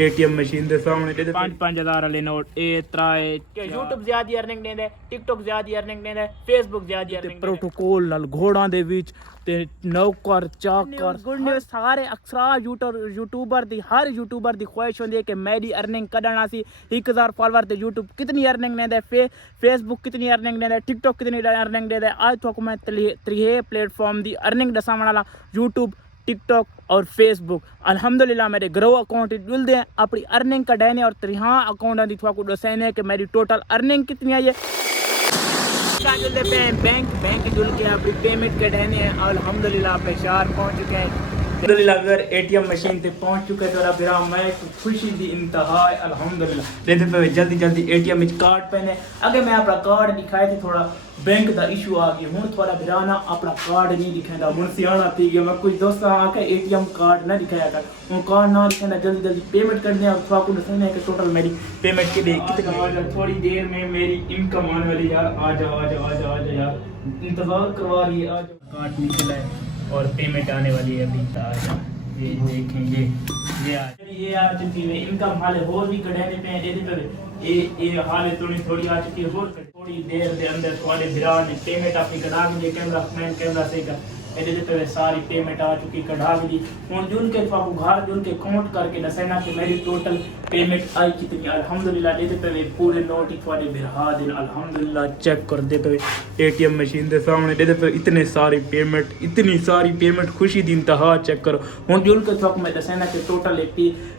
ATM machine के सामने 5,000 वाले नोट ए त्राए कि YouTube ਜ਼ਿਆਦੀ ਅਰਨਿੰਗ ਦਿੰਦਾ TikTok ਜ਼ਿਆਦੀ ਅਰਨਿੰਗ ਦਿੰਦਾ Facebook ਜ਼ਿਆਦੀ ਅਰਨਿੰਗ प्रोटोकॉल नाल घोड़ा दे विच ते नौकर चाकर गुड न्यूज़ सारे अक्सर यूट्यूबर दी हर यूट्यूबर दी ख्वाहिश होंदी है कि मेरी अर्निंग कढना सी 1000 फॉलोअर ते यूट्यूब कितनी अर्निंग देंदा फेसबुक कितनी अर्निंग देंदा टिकटॉक कितनी अर्निंग देंदा आज तक मैं त्रिहे प्लेटफॉर्म दी अर्निंग दसाण वाला यूट्यूब टिकटॉक और फेसबुक अल्हम्दुलिल्लाह मेरे ग्रो अकाउंट जुलदे हैं अपनी अर्निंग कढाने और 3 अकाउंट दी थोड़ा को दसाने कि मेरी टोटल अर्निंग कितनी आई है जुलते पे बैंक जुल के अपनी पेमेंट कढाने हैं अल्हम्दुलिल्लाह अपने शहर पहुंच चुके हैं अल्हम्दुलिल्लाह अगर एटीएम मशीन ते पहुंच चुके तो मेरा मैं खुशी दी इंतहा है अल्हम्दुलिल्लाह लेते पे जल्दी एटीएम में कार्ड पहने अगर मैं अपना कार्ड दिखाए थे थोड़ा बैंक का इशू आ गया हूँ थोड़ा बिराना अपना कार्ड नहीं दिखाता हूँ सियाना थी गया मैं कुछ दोस्त आके एटीएम कार्ड ना दिखाया कर वो कार्ड ना दिखाना जल्दी पेमेंट कर दें और थोड़ा को दसना है कि टोटल मेरी पेमेंट के लिए कितनी थोड़ी देर में मेरी इनकम आने वाली यार आ जाओ यार इंतजार करवा रही है आज कार्ड निकला है और पेमेंट आने वाली है अभी ये देखेंगे ये आ चुकी है इनकम हाले और भी कढ़ाने पे दे दे ये हाले थोड़ी आ चुकी है और थोड़ी देर के अंदर तुम्हारे बिरा ने पेमेंट अपनी कढ़ा के कैमरा फ्रंट कैमरा से कर पे सारी पेमेंट आ चुकी कढ़ा दी हूँ जुल के घर जुल के काउंट करके दसना कि मेरी टोटल पेमेंट आई कितनी अल्हम्दुलिल्लाह दे पे पूरे नोट ही थोड़े बिरहा दिन अल्हम्दुलिल्लाह चेक कर दे पे एटीएम मशीन के सामने दे पे इतनी सारी पेमेंट खुशी दी इंतहा चेक करो हूँ जुल के थोड़ा मैं दसना कि टोटल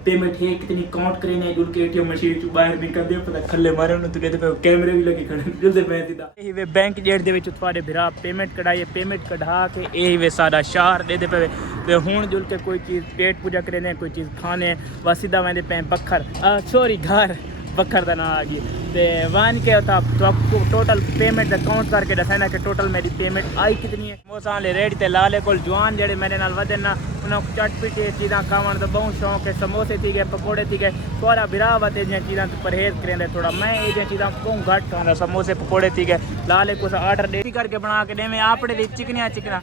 पेमेंट है कितनी काउंट करें जुल के एटीएम मशीन बाहर निकल दे पता खले मारे उन्होंने तो दे पे कैमरे भी लगे खड़े जुलते पे सीधा बैंक जेट दे विच थोड़े बिरा पेमेंट कढ़ाई पेमेंट कढ़ा के यही वे सारा शहर दे पे ते हूँ जुल के कोई चीज़ पेट पूजा करें कोई चीज़ खाने व सीधा वेंदे पे बखर सॉरी घर बखर का ना आ गई ते वन के था तो टोटल पेमेंट काउंट करके दसाना कि टोटल मेरी पेमेंट आई कितनी है समोसा ले रेडी ते लाले कोल जवान जेडे मेरे नाल वदे ना उन्हें चटपटी चीज़ां खावन तो बहुत शौक है समोसे थी गए पकौड़े थी गए थोड़ा बिरा वते जो चीज़ां परहेज करें थोड़ा मैं ये चीज़ां बहुत घट खाना समोसे पकौड़े थी गए लाले कुछ आर्डर दे करके बना के देवें आपने दी चिकना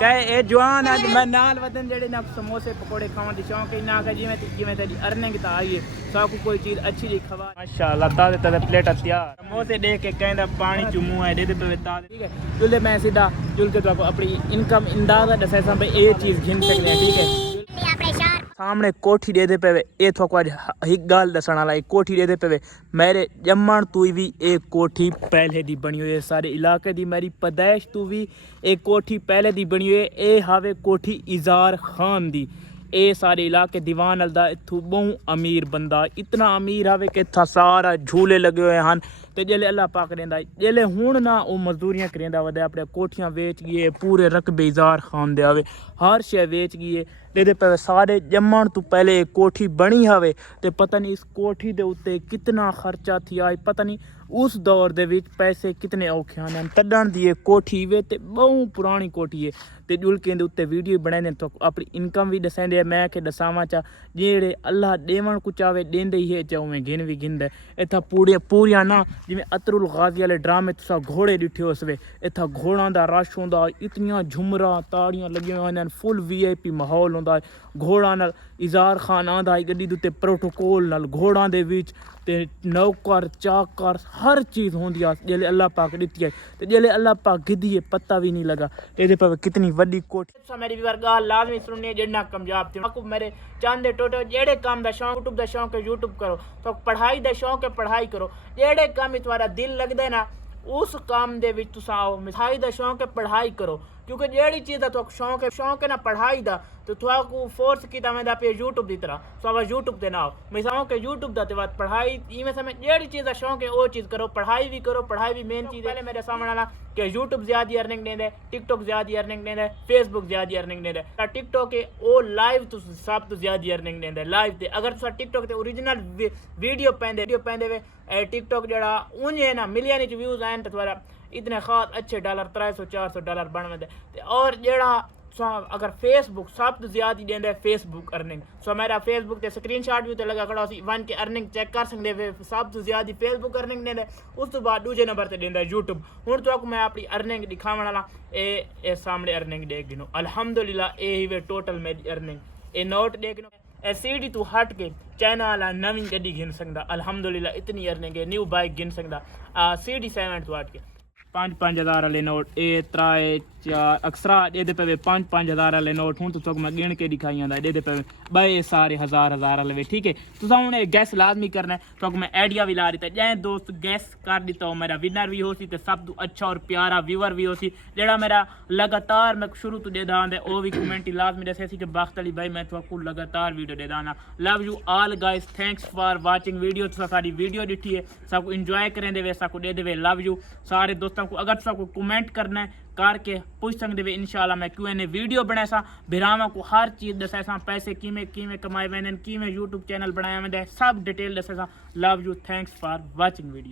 कहे ये जवान अज मैं नाल वदन जेडे ना समोसे पकौड़े खावन दी शौक है ना जिवें तेरी अर्निंग ता आई है सब कोई चीज़ अच्छी जी खवा माशाल्लाह ताज़े प्लेट तैयार समोसे देख के कहंदा पानी चुमू है दे पे ताज़े ठीक है जुले मैं सीधा जुल के तो अपनी इनकम अंदाजा दसा सा भाई ये चीज़ गिन सकते हैं ठीक है सामने कोठी दे पे ये थोड़ा एक गाल दसण वाला कोठी दे पे मेरे जम्मण तू भी एक कोठी पहले दी बनी हुई है सारे इलाके दी मेरी पैदाइश तू भी एक कोठी पहले दी बनी हुई है ये हावे कोठी इजार खान दी ये सारे इलाके दीवान अलदा इथू बहुत अमीर बंदा इतना अमीर आवे कि इतना सारा झूले लगे हुए हैं तो जेले अल्लाह पाक देंदा जेले हुण ना वो मजदूरियां करेंदा वदे अपने कोठियां बेच गए पूरे रकबे इजार खान दे आवे हर शे बेच गए दे पे सारे जम्मण तो पहले कोठी बनी हवे ते पता नहीं इस कोठी दे उत्ते कितना खर्चा थी आई पता नहीं उस दौर दे विच पैसे कितने औखे हैं तड़न दी कोठी वे ते बहुत पुरानी कोठी है ते जुल के उत्ते वीडियो बनाने तो अपनी इनकम भी दसेंदे मैं के दसावा चा जेड़े अल्लाह देवन कुछ आवे देंदे ही है चाहे गिन भी गिनदा इत्था पूरियां ना जिवें अतरुल गाजी वाले ड्रामे तुसा घोड़े डिठे होसवे इत्था घोड़ां दा रश होंदा इतनियां झुमरां ताड़ियां लगियां होंदियां फुल VIP माहौल होंदा घोड़ा नाल इजार खान आंदा गड्डी दे उत्ते प्रोटोकॉल नाल घोड़ां दे विच ते नौकर चाकर हर चीज़ होंदी जेले अल्लाह पाक दित्ती है ते जेले अल्लाह पाक गिद्दी है पता भी नहीं लगा ये पर कितनी वड्डी कोठी मेरी भी गाल लाजमी सुननी है जिन्ना कामयाब थी आपको मेरे चांदे टोटे जेड़े काम दा शौक यूट्यूब दा शौक है यूट्यूब करो तो पढ़ाई दा शौक है पढ़ाई करो जेड़े काम तुम्हारा दिल लगदा है ना उस काम दे विच तुस आओ मिठाई दा शौक है पढ़ाई करो क्योंकि जेड़ी चीज़ दा तो शौक है ना पढ़ाई दा तो थोड़ा को फोर्स किया मैं पे यूट्यूब की तरह सो यूट्यूब ते ना आओ मैं शौक है यूट्यूब का बाद पढ़ाई इवें समय जेड़ी चीज़ का शौक है वो चीज़ करो पढ़ाई भी मेन चीज़ है मेरे सामने वाला कि यूट्यूब ज़्यादा अर्निंग देंगे टिकटॉक ज़्यादा अर्निंग देंगे फेसबुक ज़्यादा अर्निंग देंगे टिकटॉक है वो लाइव तो सब तो ज़्यादा अर्निंग देंगे लाइव ते अगर तुम टिकटॉक ते ओरिजिनल वीडियो पैंदे वे टिकटॉक जरा उंज है ना मिलियन व्यूज़ आए तो थोड़ा इतने खास अच्छे $300 $400 बन वंदे और जड़ा अगर फेसबुक सब तो ज़्यादा देंगे फेसबुक अर्निंग सो मेरा फेसबुक ते स्क्रीनशॉट भी तो लगा खड़ा सी वन के अर्निंग चेक कर सकते सब तो ज़्यादा फेसबुक अर्निंग देंगे उस तो बाद दूजे नंबर से देंगे यूट्यूब हूँ तो मैं अपनी अर्निंग दिखाने वाला ए सामने अर्निंग देख गिनो अल्हम्दुलिल्लाह ये वे टोटल मेरी अर्निंग ये नोट देख गिनो सीडी तू हट के चाइना वाला नवी गड्डी गिन सकदा अल्हम्दुलिल्लाह इतनी अर्निंग है न्यू बाइक गिन सकदा सीडी 7 तू हट के 5-5 वाले नोट ए 3 अक्सरा दे पे 5-5 वाले नोट हूँ तो मैं गिन के दिखाई आंदा दे पे बे सारे हजार वाले ठीक है तुसा हुणे गैस लाजमी करना है तो मैं आइडिया भी ला दिता जै दोस्त गैस कर दिता मेरा विनर भी हो सी ते सब तो अच्छा और प्यारा व्यूअर भी हो सी जेड़ा मेरा लगातार मैं शुरू तो देदा आंदे ओ भी कमेंट लाजमी दसे सी कि बख्त अली भाई मैं तुहाकू लगातार वीडियो देदा आना love you all guys thanks for watching video तुसा सारी वीडियो दिखी है सबको एंजॉय करें दे वे सबको दे देवे लव यू सारे दोस्तों को अगर तुसा को कमेंट करना है करके पूछ सकते वे इंशाल्लाह मैं Q&A वीडियो बनाए सा बिरामा को हर चीज़ दसा सा पैसे किमें कमाए वैन किमें यूट्यूब चैनल बनाया मैं सब डिटेल दसा सा love you thanks for watching video.